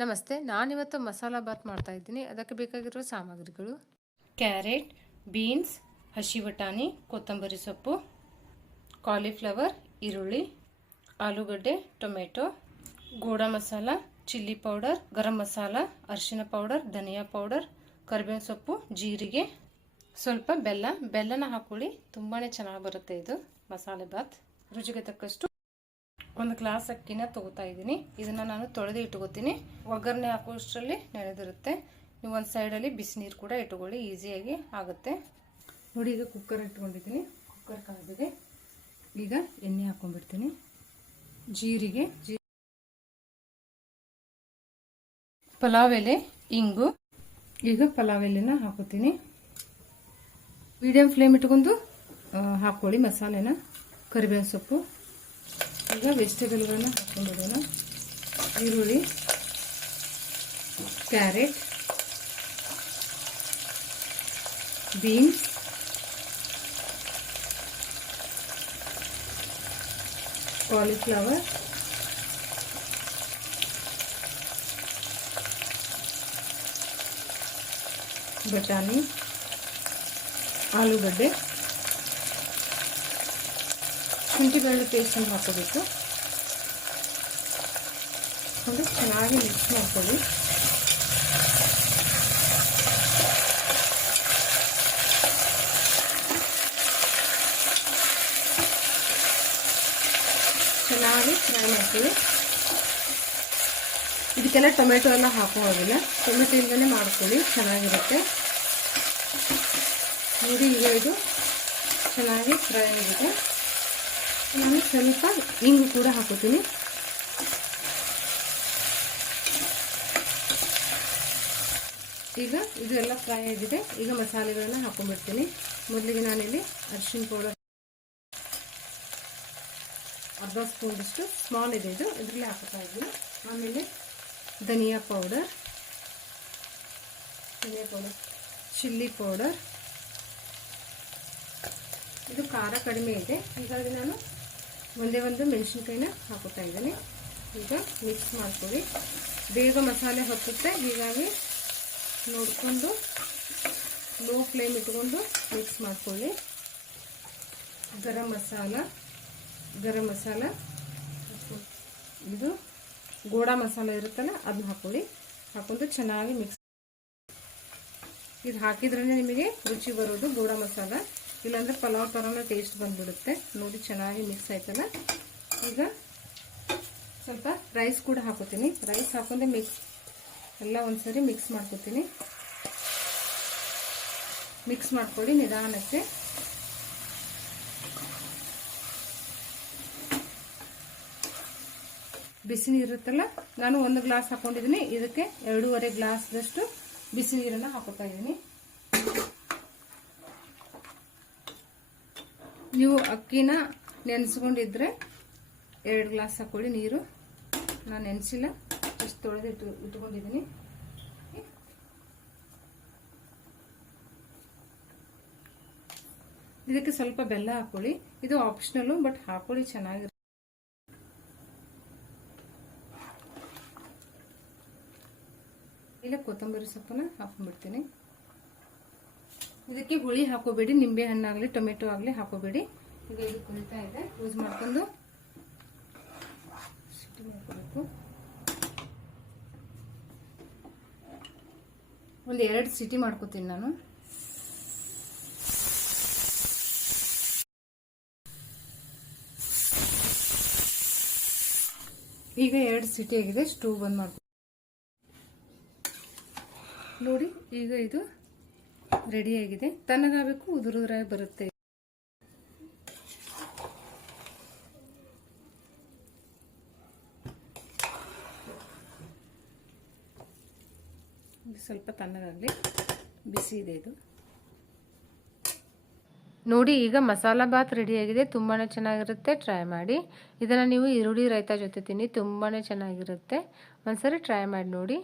ನಮಸ್ತೆ, ನಾನಿವತ್ತು ಮಸಾಲ ಬಾತ್ ಮಾಡ್ತಾ ಇದ್ದೀನಿ. ಅದಕ್ಕೆ ಬೇಕಾಗಿರೋ ಸಾಮಗ್ರಿಗಳು: ಕ್ಯಾರೆಟ್, ಬೀನ್ಸ್, ಹಸಿ ಬಟಾಣಿ, ಕೊತ್ತಂಬರಿ ಸೊಪ್ಪು, ಕಾಲಿಫ್ಲವರ್, ಈರುಳ್ಳಿ, ಆಲೂಗಡ್ಡೆ, tomato, ಗೋಡಾ masala, chilli powder, garam masala, ಅರಿಶಿನ ಪೌಡರ್, ಧನಿಯಾ ಪೌಡರ್, ಕರಿಬೇವಿನ ಸೊಪ್ಪು, ಜೀರಿಗೆ, ಸ್ವಲ್ಪ ಬೆಲ್ಲನ ಹಾಕೊಳ್ಳಿ. ತುಂಬಾ ಚೆನ್ನಾಗಿ ಬರುತ್ತೆ ಇದು ಮಸಾಲೆ ಬಾತ್. ರುಚಿಗೆ ತಕ್ಕಷ್ಟು ಒಂದು ಗ್ಲಾಸ್ ಅಕ್ಕಿನ ತಗೋತಾ ಇದ್ದೀನಿ. ಇದನ್ನು ನಾನು ತೊಳೆದು ಇಟ್ಕೋತೀನಿ. ಒಗ್ಗರಣೆ ಹಾಕೋಷ್ಟರಲ್ಲಿ ನೆನೆದಿರುತ್ತೆ. ನೀವು ಒಂದು ಸೈಡಲ್ಲಿ ಬಿಸಿನೀರು ಕೂಡ ಇಟ್ಕೊಳ್ಳಿ, ಈಸಿಯಾಗಿ ಆಗುತ್ತೆ ನೋಡಿ. ಈಗ ಕುಕ್ಕರ್ ಇಟ್ಕೊಂಡಿದ್ದೀನಿ. ಕುಕ್ಕರ್ ಕಾದಿದೆ. ಈಗ ಎಣ್ಣೆ ಹಾಕೊಂಡ್ಬಿಡ್ತೀನಿ. ಜೀರಿಗೆ, ಪಲಾವ್ ಎಲೆ, ಇಂಗು. ಈಗ ಪಲಾವ್ ಎಲೆನ ಹಾಕೋತೀನಿ. ಮೀಡಿಯಂ ಫ್ಲೇಮ್ ಇಟ್ಕೊಂಡು ಹಾಕೊಳ್ಳಿ ಮಸಾಲೆನ. ಕರಿಬೇವಿನ ಸೊಪ್ಪು. ಈಗ ವೆಜಿಟೇಬಲ್ಗಳನ್ನ ಹಾಕೊಂಡಿರೋಣ. ಈರುಳ್ಳಿ, ಕ್ಯಾರೆಟ್, ಬೀನ್ಸ್, ಕಾಲಿಫ್ಲವರ್, ಬಟಾಣಿ, ಆಲೂಗಡ್ಡೆ, ಶುಂಠಿ ಬೆಳ್ಳುಳ್ಳಿ ಪೇಸ್ಟನ್ನು ಹಾಕೋಬೇಕು. ಹಾಕೊಂಡು ಚೆನ್ನಾಗಿ ಮಿಕ್ಸ್ ಮಾಡ್ಕೊಳ್ಳಿ. ಚೆನ್ನಾಗಿ ಫ್ರೈ ಮಾಡ್ಕೊಳ್ಳಿ. ಇದಕ್ಕೆಲ್ಲ ಟೊಮೆಟೊ ಎಲ್ಲ ಹಾಕೋದಿಲ್ಲ, ಟೊಮೆಟೊ ಇಲ್ಲದೇ ಮಾಡ್ಕೊಳ್ಳಿ, ಚೆನ್ನಾಗಿರುತ್ತೆ ನೋಡಿ. ಈಗ ಇದು ಚೆನ್ನಾಗಿ ಫ್ರೈ ಆಗಿದೆ. ನಾನು ಸ್ವಲ್ಪ ಇಂಗು ಕೂಡ ಹಾಕೋತೀನಿ. ಈಗ ಇದು ಎಲ್ಲ ಫ್ರೈ ಆಗಿದೆ. ಈಗ ಮಸಾಲೆಗಳನ್ನ ಹಾಕೊಂಡ್ಬಿಡ್ತೀನಿ. ಮೊದಲಿಗೆ ನಾನಿಲ್ಲಿ ಅರಿಶಿನ ಪೌಡರ್ ಅರ್ಧ ಸ್ಪೂನಷ್ಟು ಸ್ಮಾಲ್ ಇದೆ, ಇದು ಇದರಲ್ಲಿ ಹಾಕ್ತಾ ಇದ್ದೀನಿ. ಆಮೇಲೆ ಧನಿಯಾ ಪೌಡರ್, ಚಿಲ್ಲಿ ಪೌಡರ್. ಇದು ಖಾರ ಕಡಿಮೆ ಇದೆ, ಹೀಗಾಗಿ ನಾನು ಒಂದೇ ಒಂದು ಮೆಣಸಿನ್ಕಾಯಿನ ಹಾಕೋತಾ ಇದ್ದೀನಿ. ಈಗ ಮಿಕ್ಸ್ ಮಾಡ್ಕೊಳ್ಳಿ. ಬೇಗ ಮಸಾಲೆ ಹೊತ್ತುತ್ತೆ, ಹೀಗಾಗಿ ನೋಡಿಕೊಂಡು ಲೋ ಫ್ಲೇಮ್ ಇಟ್ಕೊಂಡು ಮಿಕ್ಸ್ ಮಾಡ್ಕೊಳ್ಳಿ. ಗರಂ ಮಸಾಲ, ಇದು ಗೋಡಾ ಮಸಾಲ ಇರುತ್ತಲ್ಲ ಅದನ್ನ ಹಾಕೊಳ್ಳಿ. ಹಾಕೊಂಡು ಚೆನ್ನಾಗಿ ಮಿಕ್ಸ್. ಇದು ಹಾಕಿದ್ರೇ ನಿಮಗೆ ರುಚಿ ಬರೋದು ಗೋಡಾ ಮಸಾಲ, ಇಲ್ಲಾಂದ್ರೆ ಪಲಾವ್ ಥರನೇ ಟೇಸ್ಟ್ ಬಂದ್ಬಿಡುತ್ತೆ ನೋಡಿ. ಚೆನ್ನಾಗಿ ಮಿಕ್ಸ್ ಆಯ್ತಲ್ಲ. ಈಗ ಸ್ವಲ್ಪ ರೈಸ್ ಕೂಡ ಹಾಕೋತೀನಿ. ರೈಸ್ ಹಾಕೊಂಡೆ ಎಲ್ಲ ಒಂದ್ಸರಿ ಮಿಕ್ಸ್ ಮಾಡ್ಕೋತೀನಿ. ಮಿಕ್ಸ್ ಮಾಡ್ಕೊಳ್ಳಿ ನಿಧಾನಕ್ಕೆ. ಬಿಸಿ ನೀರಿರುತ್ತಲ್ಲ, ನಾನು 1 ಗ್ಲಾಸ್ ಹಾಕೊಂಡಿದ್ದೀನಿ. ಇದಕ್ಕೆ 2.5 ಗ್ಲಾಸ್ದಷ್ಟು ಬಿಸಿ ನೀರನ್ನು ಹಾಕೋತಾ ಇದ್ದೀನಿ. ನೀವು ಅಕ್ಕಿನ ನೆನೆಸ್ಕೊಂಡಿದ್ರೆ 2 ಗ್ಲಾಸ್ ಹಾಕೊಳ್ಳಿ ನೀರು. ನಾನು ನೆನೆಸಿಲ್ಲ, ಜಸ್ಟ್ ತೊಳೆದು ಇಟ್ಕೊಂಡಿದ್ದೀನಿ. ಇದಕ್ಕೆ ಸ್ವಲ್ಪ ಬೆಲ್ಲ ಹಾಕೊಳ್ಳಿ. ಇದು ಆಪ್ಷನಲ್, ಬಟ್ ಹಾಕೊಳ್ಳಿ, ಚೆನ್ನಾಗಿರುತ್ತೆ. ಇಲ್ಲ ಕೊತ್ತಂಬರಿ ಸೊಪ್ಪನ್ನ ಹಾಕೊಂಡ್ಬಿಡ್ತೀನಿ. ಇದಕ್ಕೆ ಹುಳಿ ಹಾಕೋಬೇಡಿ, ನಿಂಬೆ ಹಣ್ಣಾಗಲಿ ಟೊಮೆಟೊ ಆಗಲಿ ಹಾಕೋಬೇಡಿ. ಈಗ ಇದು ಕುದಿತಾ ಇದೆ. ಯೂಸ್ ಮಾಡ್ಕೊಂಡು ಸಿಟಿ ಮಾಡ್ಕೋಬೇಕು. ಒಂದು 2 ಸಿಟಿ ಮಾಡ್ಕೋತೀನಿ ನಾನು. ಈಗ 2 ಸಿಟಿ ಆಗಿದೆ. ಸ್ಟವ್ ಬಂದ್ ಮಾಡ್ಕೊ ನೋಡಿ. ಈಗ ಇದು ರೆಡಿಯಾಗಿದೆ. ತಣ್ಣಗಾಗಬೇಕು, ಉದುರಾಗಿ ಬರುತ್ತೆ. ಸ್ವಲ್ಪ ತಣ್ಣಗಾಗಲಿ, ಬಿಸಿ ಇದೆ ಇದು ನೋಡಿ. ಈಗ ಮಸಾಲ ಬಾತ್ ರೆಡಿಯಾಗಿದೆ. ತುಂಬಾ ಚೆನ್ನಾಗಿರುತ್ತೆ, ಟ್ರೈ ಮಾಡಿ. ಇದನ್ನು ನೀವು ಈರುಳ್ಳಿ ರೈತ ಜೊತೆ ತಿನ್ನಿ, ತುಂಬಾ ಚೆನ್ನಾಗಿರುತ್ತೆ. ಒಂದ್ಸರಿ ಟ್ರೈ ಮಾಡಿ ನೋಡಿ.